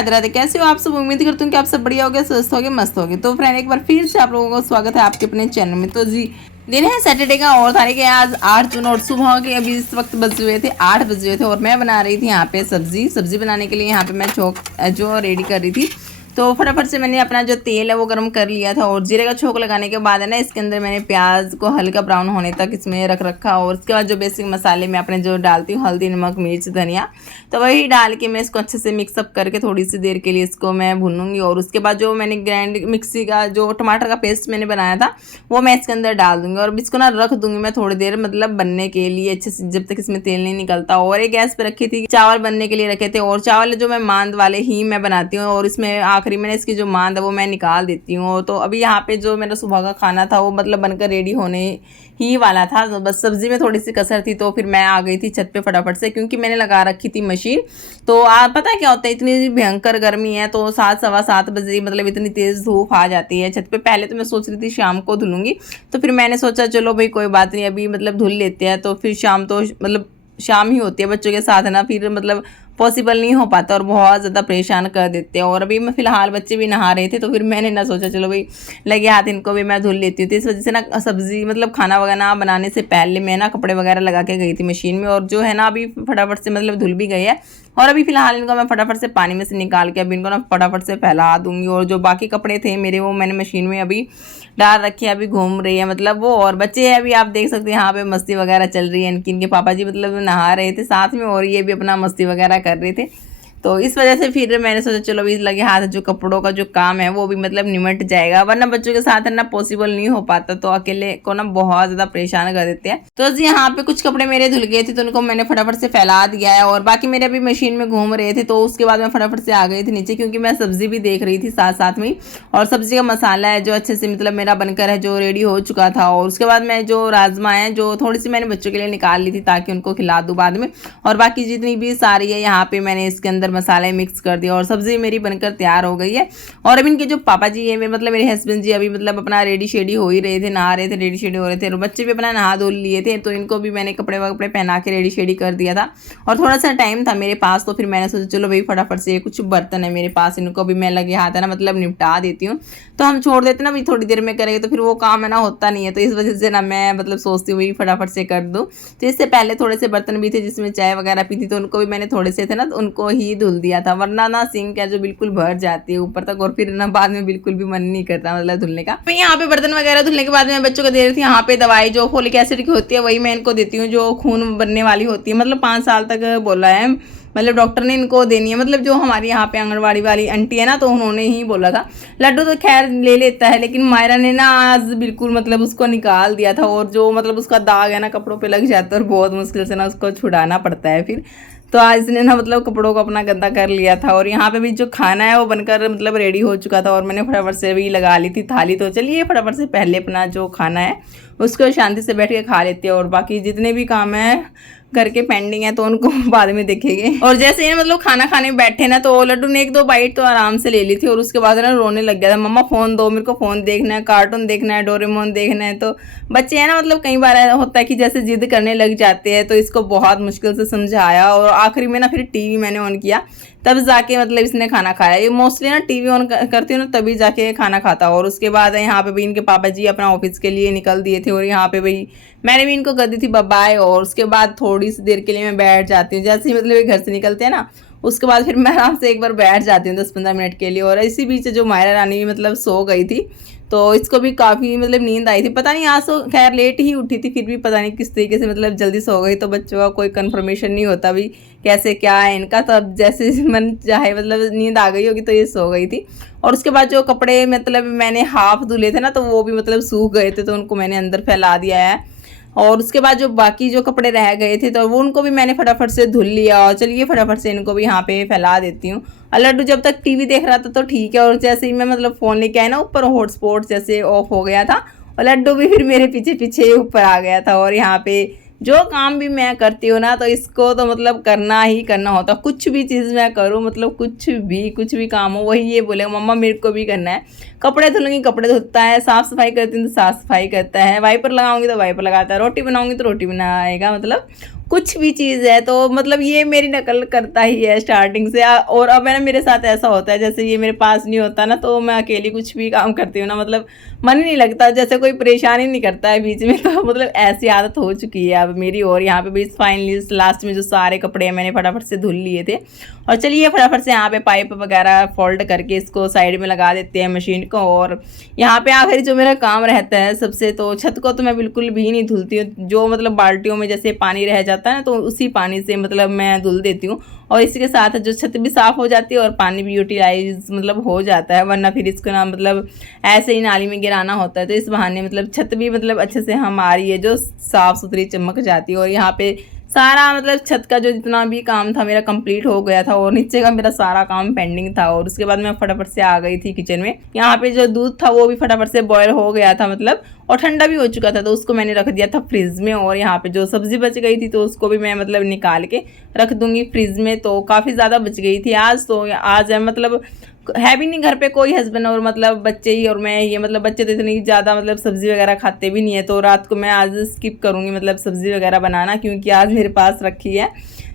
राधे राधे। कैसे हो आप सब? उम्मीद करती हूँ कि आप सब बढ़िया होगे, स्वस्थ होगे, मस्त होगे। तो फ्रेंड एक बार फिर से आप लोगों को स्वागत है आपके अपने चैनल में। तो जी दिन है सैटरडे का और तारीख है आज 8 जून और सुबह के अभी इस वक्त बजे हुए थे 8 बजे हुए थे और मैं बना रही थी यहाँ पे सब्जी बनाने के लिए। यहाँ पे मैं छोंक जो रेडी कर रही थी। तो फटाफट से मैंने अपना जो तेल है वो गर्म कर लिया था और जीरे का छोंक लगाने के बाद है ना इसके अंदर मैंने प्याज को हल्का ब्राउन होने तक इसमें रख रखा और उसके बाद जो बेसिक मसाले मैं अपने जो डालती हूँ हल्दी, नमक, मिर्च, धनिया, तो वही डाल के मैं इसको अच्छे से मिक्सअप करके थोड़ी सी देर के लिए इसको मैं भूनूंगी। और उसके बाद जो मैंने ग्राइंड मिक्सी का जो टमाटर का पेस्ट मैंने बनाया था वो मैं इसके अंदर डाल दूंगी और इसको ना रख दूंगी मैं थोड़ी देर, मतलब बनने के लिए अच्छे से, जब तक इसमें तेल नहीं निकलता। और एक गैस पे रखी थी, चावल बनने के लिए रखे थे और चावल जो मैं मांद वाले ही मैं बनाती हूँ और इसमें आखिरी मैंने इसकी जो मांद है वो मैं निकाल देती हूँ। तो अभी यहाँ पे जो मेरा सुबह का खाना था वो मतलब बनकर रेडी होने ही वाला था। तो बस सब्जी में थोड़ी सी कसर थी तो फिर मैं आ गई थी छत पे फटाफट से, क्योंकि मैंने लगा रखी थी मशीन। तो आप पता है क्या होता है, इतनी भयंकर गर्मी है तो 7 सवा 7 बजे मतलब इतनी तेज़ धूप आ जाती है छत पे। पहले तो मैं सोच रही थी शाम को धुलूंगी, तो फिर मैंने सोचा चलो भाई कोई बात नहीं, अभी मतलब धुल लेते हैं। तो फिर शाम तो मतलब शाम ही होती है बच्चों के साथ ना, फिर मतलब पॉसिबल नहीं हो पाता और बहुत ज़्यादा परेशान कर देते हैं। और अभी मैं फ़िलहाल बच्चे भी नहा रहे थे तो फिर मैंने ना सोचा चलो भाई लगे हाथ इनको भी मैं धुल लेती हूँ। तो इस वजह से ना सब्ज़ी मतलब खाना वगैरह बनाने से पहले मैं ना कपड़े वगैरह लगा के गई थी मशीन में और जो है ना अभी फटाफट से मतलब धुल भी गई है। और अभी फ़िलहाल इनको मैं फटाफट से पानी में से निकाल के अभी इनको ना फटाफट से फैला दूंगी। और जो बाकी कपड़े थे मेरे वो मैंने मशीन में अभी डाल रखे हैं, अभी घूम रही है मतलब वो। और बच्चे हैं अभी आप देख सकते हैं यहाँ पे मस्ती वगैरह चल रही है इनके पापा जी मतलब नहा रहे थे साथ में और ये भी अपना मस्ती वगैरह कर रहे थे। तो इस वजह से फिर मैंने सोचा चलो भी लगे हाथ जो कपड़ों का जो काम है वो भी मतलब निमट जाएगा, वरना बच्चों के साथ है ना पॉसिबल नहीं हो पाता, तो अकेले को ना बहुत ज़्यादा परेशान कर देते हैं। तो जी यहाँ पे कुछ कपड़े मेरे धुल गए थे तो उनको मैंने फटाफट से फैला दिया है और बाकी मेरे अभी मशीन में घूम रहे थे। तो उसके बाद मैं फटाफट से आ गई थी नीचे, क्योंकि मैं सब्जी भी देख रही थी साथ साथ में ही। और सब्जी का मसाला है जो अच्छे से मतलब मेरा बनकर है जो रेडी हो चुका था। और उसके बाद मैं जो राजमा है जो थोड़ी सी मैंने बच्चों के लिए निकाल ली थी ताकि उनको खिला दूँ बाद में। और बाकी जितनी भी सारी है यहाँ पे मैंने इसके अंदर मसाले मिक्स कर दिया और सब्जी मेरी बनकर तैयार हो गई है। और अभी इनके जो पापा जी है मतलब मेरे हस्बैंड जी अभी मतलब अपना रेडी शेडी हो ही रहे थे, नहा रहे थे, रेडी शेडी हो रहे थे और बच्चे भी अपना नहा धो लिए थे। तो इनको भी मैंने कपड़े वपड़े पहना के रेडी शेडी कर दिया था और थोड़ा सा टाइम था मेरे पास, तो फिर मैंने सोचा चलो भाई फटाफट से कुछ बर्तन है मेरे पास इनको भी मैं लगे हाथ है ना मतलब निपटा देती हूँ। तो हम छोड़ देते ना भाई थोड़ी देर में करेंगे तो फिर वो काम है ना होता नहीं है, तो इस वजह से ना मैं मतलब सोचती हूँ फटाफट से कर दूँ। तो इससे पहले थोड़े से बर्तन भी थे जिसमें चाय वगैरह पी थी तो उनको भी मैंने थोड़े से थे ना तो उनको ही धुल दिया था, वरना ना सिंक है जो बिल्कुल भर जाती है ऊपर तक और फिर ना बाद में बिल्कुल भी मन नहीं करता मतलब धुलने का। फिर यहाँ पे बर्तन वगैरह धुलने के बाद मैं बच्चों को दे रही थी यहाँ पे दवाई जो फोलिक एसिड की होती है वही मैं इनको देती हूँ जो खून बनने वाली होती है, मतलब 5 साल तक बोला है मतलब डॉक्टर ने इनको देनी है। मतलब जो हमारी यहाँ पे आंगनबाड़ी वाली आंटी है ना तो उन्होंने ही बोला था। लड्डू तो खैर ले लेता है लेकिन मायरा ने ना आज बिल्कुल मतलब उसको निकाल दिया था और जो मतलब उसका दाग है ना कपड़ों पे लग जाता है और बहुत मुश्किल से ना उसको छुड़ाना पड़ता है फिर। तो आज इसने ना मतलब कपड़ों को अपना गंदा कर लिया था। और यहाँ पे भी जो खाना है वो बनकर मतलब रेडी हो चुका था और मैंने फटाफट से भी लगा ली थी थाली। तो चलिए फटाफट से पहले अपना जो खाना है उसको शांति से बैठ के खा लेते हैं और बाकी जितने भी काम है घर के पेंडिंग है तो उनको बाद में देखेंगे। और जैसे ही मतलब खाना खाने बैठे ना तो लड्डू ने 1-2 बाइट तो आराम से ले ली थी और उसके बाद ना रोने लग गया था, मम्मा फ़ोन दो, मेरे को फ़ोन देखना है, कार्टून देखना है, डोरेमोन देखना है। तो बच्चे हैं ना मतलब कई बार ऐसा होता है कि जैसे जिद करने लग जाते हैं, तो इसको बहुत मुश्किल से समझाया और आखिरी में ना फिर टीवी मैंने ऑन किया तब जाके मतलब इसने खाना खाया। ये मोस्टली ना टीवी ऑन करती हूँ ना तभी जाके खाना खाता। और उसके बाद यहाँ पे भी इनके पापा जी अपना ऑफिस के लिए निकल दिए थे और यहाँ पे भाई मैंने भी इनको कर दी थी बाय। और उसके बाद थोड़ी सी देर के लिए मैं बैठ जाती हूँ, जैसे ही मतलब ये घर से निकलते हैं ना उसके बाद फिर मैं आराम से एक बार बैठ जाती हूँ 10-15 मिनट के लिए। और इसी बीच जो मायरा रानी भी मतलब सो गई थी तो इसको भी काफ़ी मतलब नींद आई थी, पता नहीं आज तो खैर लेट ही उठी थी फिर भी पता नहीं किस तरीके से मतलब जल्दी सो गई। तो बच्चों का कोई कंफर्मेशन नहीं होता भी कैसे क्या है इनका, तो अब जैसे मन चाहे मतलब नींद आ गई होगी तो ये सो गई थी। और उसके बाद जो कपड़े मतलब मैंने हाफ धुले थे ना तो वो भी मतलब सूख गए थे तो उनको मैंने अंदर फैला दिया है। और उसके बाद जो बाकी जो कपड़े रह गए थे तो वो उनको भी मैंने फटाफट से धुल लिया। और चलिए फटाफट से इनको भी यहाँ पे फैला देती हूँ। और लड्डू जब तक टीवी देख रहा था तो ठीक है, और जैसे ही मैं मतलब फ़ोन लेके आई ना ऊपर हॉटस्पॉट जैसे ऑफ हो गया था और लड्डू भी फिर मेरे पीछे पीछे ऊपर आ गया था। और यहाँ पे जो काम भी मैं करती हूँ ना तो इसको तो मतलब करना ही करना होता, कुछ भी चीज़ मैं करूँ मतलब कुछ भी काम हो वही ये बोलेगा मम्मा मेरे को भी करना है। कपड़े धुलूँगी कपड़े धुलता है, साफ़ सफाई करती हूँ तो साफ़ सफाई करता है, वाइपर लगाऊंगी तो वाइपर लगाता है, रोटी बनाऊंगी तो रोटी बनाएगा, मतलब कुछ भी चीज़ है तो मतलब ये मेरी नकल करता ही है स्टार्टिंग से। और अब है ना मेरे साथ ऐसा होता है, जैसे ये मेरे पास नहीं होता ना तो मैं अकेली कुछ भी काम करती हूँ ना, मतलब मन ही नहीं लगता, जैसे कोई परेशानी नहीं करता है बीच में। तो मतलब ऐसी आदत हो चुकी है अब मेरी। और यहाँ पे भी फाइनली लास्ट में जो सारे कपड़े हैं मैंने फटाफट से धुल लिए थे। और चलिए फटाफट से यहाँ पे पाइप वगैरह फोल्ड करके इसको साइड में लगा देते हैं मशीन को। और यहाँ पे आखिर जो मेरा काम रहता है सबसे, तो छत को तो मैं बिल्कुल भी नहीं धुलती हूँ। जो मतलब बाल्टियों में जैसे पानी रह जाता है ना तो उसी पानी से मतलब मैं धुल देती हूँ। और इसी के साथ जो छत भी साफ़ हो जाती है और पानी भी यूटिलाइज मतलब हो जाता है, वरना फिर इसको ना मतलब ऐसे ही नाली में गिराना होता है। तो इस बहाने मतलब छत भी मतलब अच्छे से हमारी है जो साफ़ सुथरी चमक जाती है। और यहाँ पे सारा मतलब छत का जो जितना भी काम था मेरा कंप्लीट हो गया था और नीचे का मेरा सारा काम पेंडिंग था। और उसके बाद मैं फटाफट से आ गई थी किचन में। यहाँ पे जो दूध था वो भी फटाफट से बॉयल हो गया था मतलब, और ठंडा भी हो चुका था, तो उसको मैंने रख दिया था फ्रिज में। और यहाँ पे जो सब्जी बच गई थी तो उसको भी मैं मतलब निकाल के रख दूंगी फ्रिज में। तो काफ़ी ज़्यादा बच गई थी आज। तो आज है मतलब है भी नहीं घर पे कोई हस्बैंड और मतलब बच्चे ही और मैं, ये मतलब बच्चे तो इतनी ज़्यादा मतलब सब्ज़ी वगैरह खाते भी नहीं है। तो रात को मैं आज स्किप करूँगी मतलब सब्ज़ी वगैरह बनाना, क्योंकि आज मेरे पास रखी है।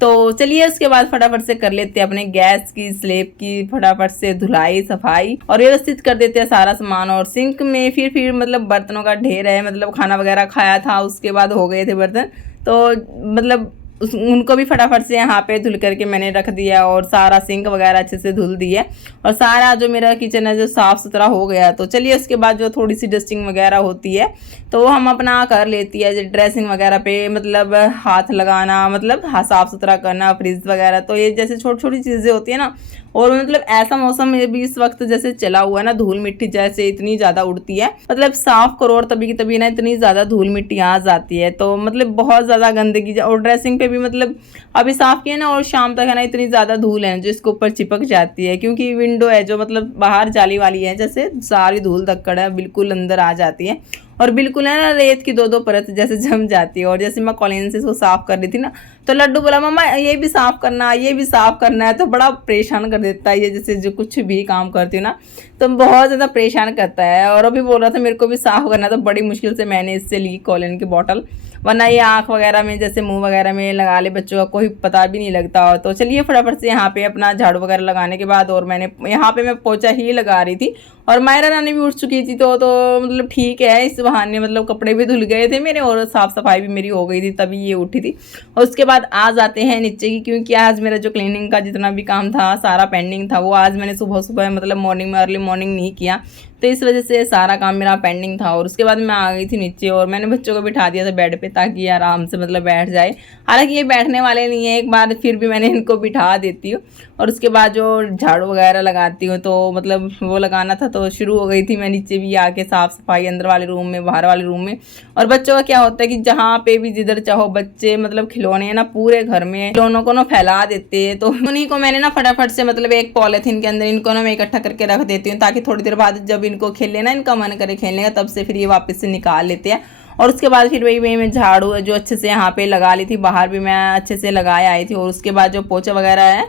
तो चलिए उसके बाद फटाफट से कर लेते हैं अपने गैस की स्लेब की फटाफट से धुलाई सफाई और व्यवस्थित कर देते हैं सारा सामान। और सिंक में फिर मतलब बर्तनों का ढेर है, मतलब खाना वगैरह खाया था उसके बाद हो गए थे बर्तन, तो मतलब उनको भी फटाफट से यहाँ पे धुल करके मैंने रख दिया। और सारा सिंक वगैरह अच्छे से धुल दिया और सारा जो मेरा किचन है जो साफ़ सुथरा हो गया। तो चलिए उसके बाद जो थोड़ी सी डस्टिंग वगैरह होती है तो वो हम अपना कर लेती है, ड्रेसिंग वगैरह पे मतलब हाथ लगाना, मतलब हाँ साफ़ सुथरा करना, फ्रिज वगैरह। तो ये जैसे छोटी छोटी चीज़ें होती है ना। और मतलब ऐसा मौसम में भी इस वक्त जैसे चला हुआ है ना, धूल मिट्टी जैसे इतनी ज़्यादा उड़ती है, मतलब साफ करो और तभी की तभी ना इतनी ज़्यादा धूल मिट्टी आ जाती है। तो मतलब बहुत ज़्यादा गंदगी, और ड्रेसिंग पे भी मतलब अभी साफ़ किया ना और शाम तक है ना इतनी ज़्यादा धूल है जो इसके ऊपर चिपक जाती है, क्योंकि विंडो है जो मतलब बाहर जाली वाली है, जैसे सारी धूल धक्कड़ है बिल्कुल अंदर आ जाती है। और बिल्कुल है ना रेत की दो परत जैसे जम जाती है। और जैसे मैं कॉलिन से इसको साफ़ कर रही थी ना तो लड्डू बोला मम्मा ये भी साफ़ करना, ये भी साफ़ करना है। तो बड़ा परेशान कर देता है ये, जैसे जो कुछ भी काम करती हूँ ना तो बहुत ज़्यादा परेशान करता है। और अभी बोल रहा था मेरे को भी साफ़ करना, तो बड़ी मुश्किल से मैंने इससे ली कॉलिन की बॉटल, वरना ये आँख वगैरह में जैसे मुंह वगैरह में लगा ले बच्चों का कोई पता भी नहीं लगता। तो चलिए फटाफट से यहाँ पे अपना झाड़ू वगैरह लगाने के बाद, और मैंने यहाँ पे मैं पोछा ही लगा रही थी और मायरा रानी भी उठ चुकी थी। तो मतलब ठीक है, इस बहाने मतलब कपड़े भी धुल गए थे मेरे और साफ़ सफाई भी मेरी हो गई थी, तभी ये उठी थी। और उसके बाद आज आते हैं नीचे की, क्योंकि आज मेरा जो क्लीनिंग का जितना भी काम था सारा पेंडिंग था, वो आज मैंने सुबह सुबह मतलब मॉर्निंग में अर्ली मॉर्निंग नहीं किया, तो इस वजह से सारा काम मेरा पेंडिंग था। और उसके बाद मैं आ गई थी नीचे और मैंने बच्चों को बिठा दिया था बेड पे ताकि ये आराम से मतलब बैठ जाए। हालांकि ये बैठने वाले नहीं है, एक बार फिर भी मैंने इनको बिठा देती हूँ। और उसके बाद जो झाड़ू वगैरह लगाती हूँ तो मतलब वो लगाना था तो शुरू हो गई थी मैं नीचे भी आके साफ़ सफाई, अंदर वाले रूम में बाहर वाले रूम में। और बच्चों का क्या होता है कि जहाँ पे भी जिधर चाहो बच्चे मतलब खिलौने ना पूरे घर में खिलौनों को ना फैला देते हैं। तो उन्हीं को मैंने ना फटाफट से मतलब एक पॉलीथीन के अंदर इनको ना मैं इकट्ठा करके रख देती हूँ, ताकि थोड़ी देर बाद जब इनको खेलने ना इनका मन करे खेलने का तब से फिर ये वापस से निकाल लेते हैं। और उसके बाद फिर वही मैं झाड़ू जो अच्छे से यहाँ पे लगा ली थी, बाहर भी मैं अच्छे से लगाए आई थी। और उसके बाद जो पोछा वगैरह है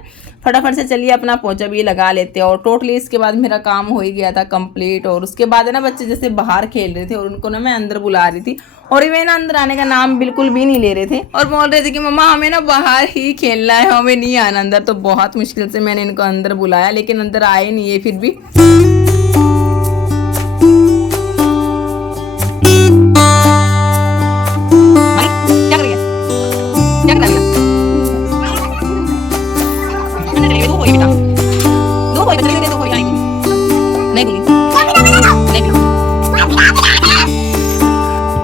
फटाफट से चलिए अपना पोछा भी लगा लेते हैं। और टोटली इसके बाद मेरा काम हो ही गया था कंप्लीट। और उसके बाद है ना बच्चे जैसे बाहर खेल रहे थे और उनको ना मैं अंदर बुला रही थी, और ये ना अंदर आने का नाम बिल्कुल भी नहीं ले रहे थे और बोल रहे थे कि मम्मा हमें ना बाहर ही खेलना है, हमें नहीं आना अंदर। तो बहुत मुश्किल से मैंने इनको अंदर बुलाया, लेकिन अंदर आए नहीं है फिर भी।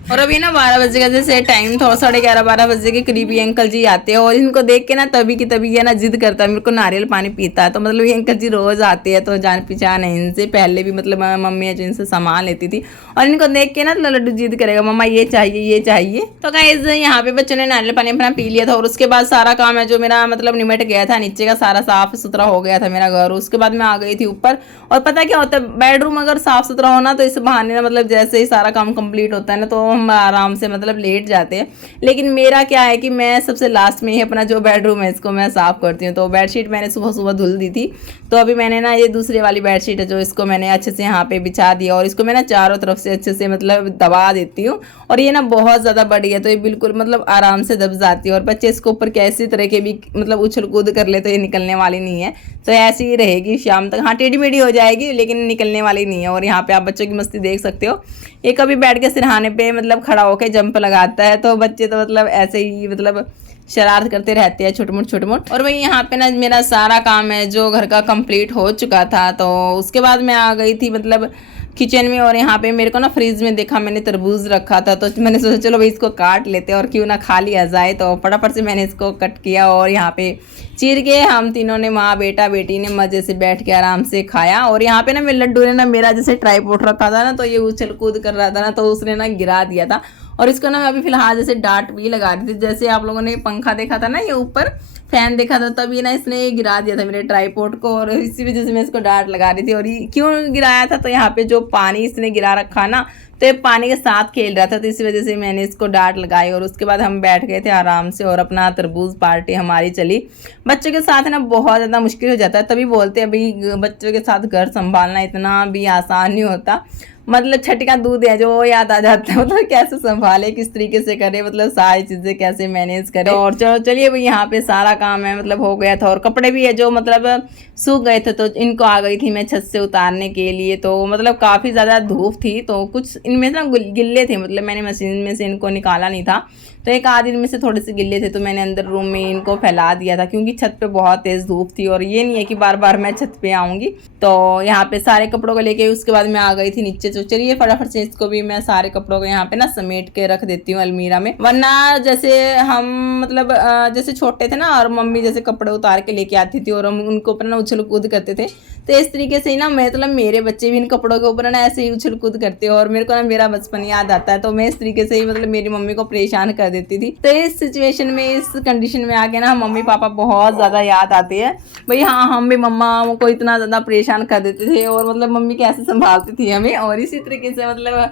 और अभी ना 12 बजे का जैसे टाइम था, 11:30-12 बजे के करीब ये अंकल जी आते हैं और इनको देख के ना तभी की तभी ये ना जिद करता है मेरे को नारियल पानी पीता है। तो मतलब ये अंकल जी रोज आते हैं, तो जान पहचान है इनसे, पहले भी मतलब मम्मी है जो इनसे सामान लेती थी। और इनको देख के ना लड्डू जिद करेगा मम्मा ये चाहिए ये चाहिए। तो गाइस यहाँ पे बच्चों ने नारियल पानी अपना पी लिया था और उसके बाद सारा काम है जो मेरा मतलब निमट गया था, नीचे का सारा साफ सुथरा हो गया था मेरा घर। उसके बाद मैं आ गई थी ऊपर। और पता क्या होता है, बेडरूम अगर साफ सुथरा होना तो इस बहाने ना मतलब जैसे ही सारा काम कंप्लीट होता है ना तो हम थोड़ा आराम से मतलब लेट जाते हैं। लेकिन मेरा क्या है कि मैं सबसे लास्ट में ही अपना जो बेडरूम है इसको मैं साफ़ करती हूँ। तो बेडशीट मैंने सुबह सुबह धुल दी थी, तो अभी मैंने ना ये दूसरी वाली बेडशीट है जो इसको मैंने अच्छे से यहाँ पे बिछा दिया और इसको मैं ना चारों तरफ से अच्छे से मतलब दबा देती हूँ। और ये ना बहुत ज़्यादा बड़ी है तो ये बिल्कुल मतलब आराम से दब जाती है, और बच्चे इसको ऊपर कैसी तरह के भी मतलब उछल कूद कर ले तो ये निकलने वाली नहीं है। तो ऐसी ही रहेगी शाम तक। हाँ, टेढ़ी मेढ़ी हो जाएगी लेकिन निकलने वाली नहीं है। और यहाँ पे आप बच्चों की मस्ती देख सकते हो, ये कभी बैठ के सिरहाने पे मतलब खड़ा होकर जंप लगाता है। तो बच्चे तो मतलब ऐसे ही मतलब शरारत करते रहते हैं छोटे मोट। और वही यहाँ पे ना मेरा सारा काम है जो घर का कंप्लीट हो चुका था। तो उसके बाद मैं आ गई थी मतलब किचन में, और यहाँ पे मेरे को ना फ्रिज में देखा मैंने तरबूज रखा था, तो मैंने सोचा चलो भाई इसको काट लेते हैं और क्यों ना खा लिया जाए। तो फटाफट से मैंने इसको कट किया और यहाँ पे चीर के हम तीनों ने, माँ बेटा बेटी ने मज़े से बैठ के आराम से खाया। और यहाँ पे ना मेरे लड्डू ने ना मेरा जैसे ट्राइपॉड रखा था ना, तो ये उछल कूद कर रहा था ना, तो उसने ना गिरा दिया था। और इसको ना मैं अभी फिलहाल जैसे डांट भी लगा रही थी, जैसे आप लोगों ने पंखा देखा था ना, ये ऊपर फैन देखा था, तभी ना इसने गिरा दिया था मेरे ट्राइपॉड को, और इसी वजह से मैं इसको डांट लगा रही थी। और ये क्यों गिराया था, तो यहाँ पे जो पानी इसने गिरा रखा ना, तो ये पानी के साथ खेल रहा था, तो इसी वजह से मैंने इसको डांट लगाई। और उसके बाद हम बैठ गए थे आराम से और अपना तरबूज पार्टी हमारी चली। बच्चों के साथ ना बहुत ज़्यादा मुश्किल हो जाता है, तभी बोलते हैं भाई बच्चों के साथ घर संभालना इतना भी आसान नहीं होता। मतलब छठी का दूध है जो याद आ जाता है, मतलब कैसे संभाले, किस तरीके से करे, मतलब सारी चीज़ें कैसे मैनेज करे। और चलिए भाई यहाँ पे सारा काम है मतलब हो गया था। और कपड़े भी है जो मतलब सूख गए थे, तो इनको आ गई थी मैं छत से उतारने के लिए। तो मतलब काफ़ी ज़्यादा धूप थी, तो कुछ इनमें ना गिल्ले थे, मतलब मैंने मशीन में से इनको निकाला नहीं था, तो एक आध इनमें से थोड़े से गिल्ले थे, तो मैंने अंदर रूम में इनको फैला दिया था, क्योंकि छत पे बहुत तेज़ धूप थी और ये नहीं है कि बार बार मैं छत पे आऊँगी। तो यहाँ पे सारे कपड़ों को लेके उसके बाद मैं आ गई थी नीचे। तो चलिए फटाफट से इसको भी मैं सारे कपड़ों को यहाँ पे ना समेट के रख देती हूँ अलमीरा में, वरना जैसे हम मतलब जैसे छोटे थे ना और मम्मी जैसे कपड़े उतार के लेके आती थी और हम उनको ऊपर ना उछल कूद करते थे, तो इस तरीके से ही ना मतलब मेरे बच्चे भी इन कपड़ों के ऊपर ना ऐसे ही उछल कूद करते हैं। और मेरे को ना मेरा बचपन याद आता है, तो मैं इस तरीके से ही मतलब मेरी मम्मी को परेशान कर देती थी। तो इस सिचुएशन में, इस कंडीशन में आके ना मम्मी पापा बहुत ज़्यादा याद आते हैं भाई। हाँ, हम भी मम्मा को इतना ज़्यादा परेशान कर देते थे और मतलब मम्मी कैसे संभालती थी हमें। और इसी तरीके से मतलब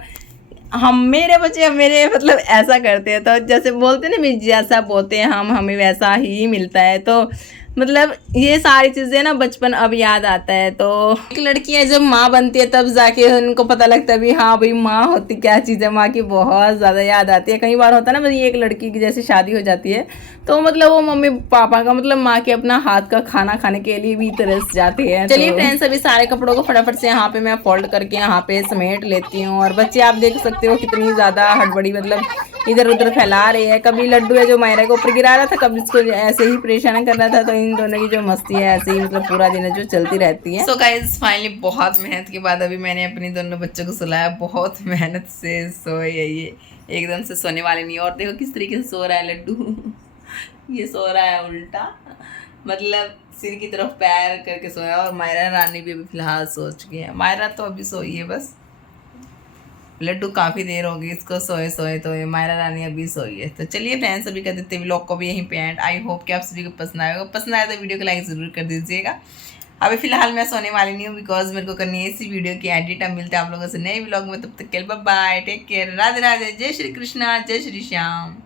हम, मेरे बच्चे मेरे मतलब ऐसा करते हैं, तो जैसे बोलते हैं ना, जैसा बोलते हैं हम, हमें वैसा ही मिलता है। तो मतलब ये सारी चीज़ें ना बचपन अब याद आता है। तो एक लड़की है जब माँ बनती है तब जाके उनको पता लगता है भी हाँ भाई माँ होती क्या चीज़ है, माँ की बहुत ज़्यादा याद आती है। कई बार होता है ना, भाई एक लड़की की जैसे शादी हो जाती है तो मतलब वो मम्मी पापा का मतलब माँ के अपना हाथ का खाना खाने के लिए भी तरस जाते हैं। चलिए फ्रेंड्स, अभी सारे कपड़ों को फटाफट से यहाँ पे मैं फोल्ड करके यहाँ पे समेट लेती हूँ। और बच्चे आप देख सकते हो कितनी ज़्यादा हड़बड़ी मतलब इधर उधर फैला रहे हैं। कभी लड्डू है जो मायरा को ऊपर गिरा रहा था, कभी इसको ऐसे ही परेशान कर रहा था। तो इन दोनों की जो मस्ती है ऐसे ही मतलब पूरा दिन जो चलती रहती है। सो गाइस, फाइनली बहुत मेहनत के बाद अभी मैंने अपने दोनों बच्चों को सुलाया। बहुत मेहनत से सोए ये एकदम से सोने वाले नहीं। और देखो किस तरीके से सो रहा है लड्डू ये सो रहा है उल्टा, मतलब सिर की तरफ पैर करके सोया। और मायरा रानी भी अभी फिलहाल सो चुकी है। मायरा तो अभी सोई है बस, लड्डू काफ़ी देर हो गई इसको सोए सोए, तो ये मायरा रानी अभी सोई है। तो चलिए फ्रेंड्स, अभी कर देते व्लॉग को भी यहीं पे एंड। आई होप कि आप सभी को पसंद आएगा। पसंद आया तो वीडियो को लाइक ज़रूर कर दीजिएगा। अभी फिलहाल मैं सोने वाली नहीं हूँ, बिकॉज मेरे को करनी है इसी वीडियो की एडिट। अब मिलते हैं आप लोगों से नए व्लॉग में, तब तक के लिए bye bye, take care, Radhe Radhe, जय श्री कृष्णा, जय श्री श्याम।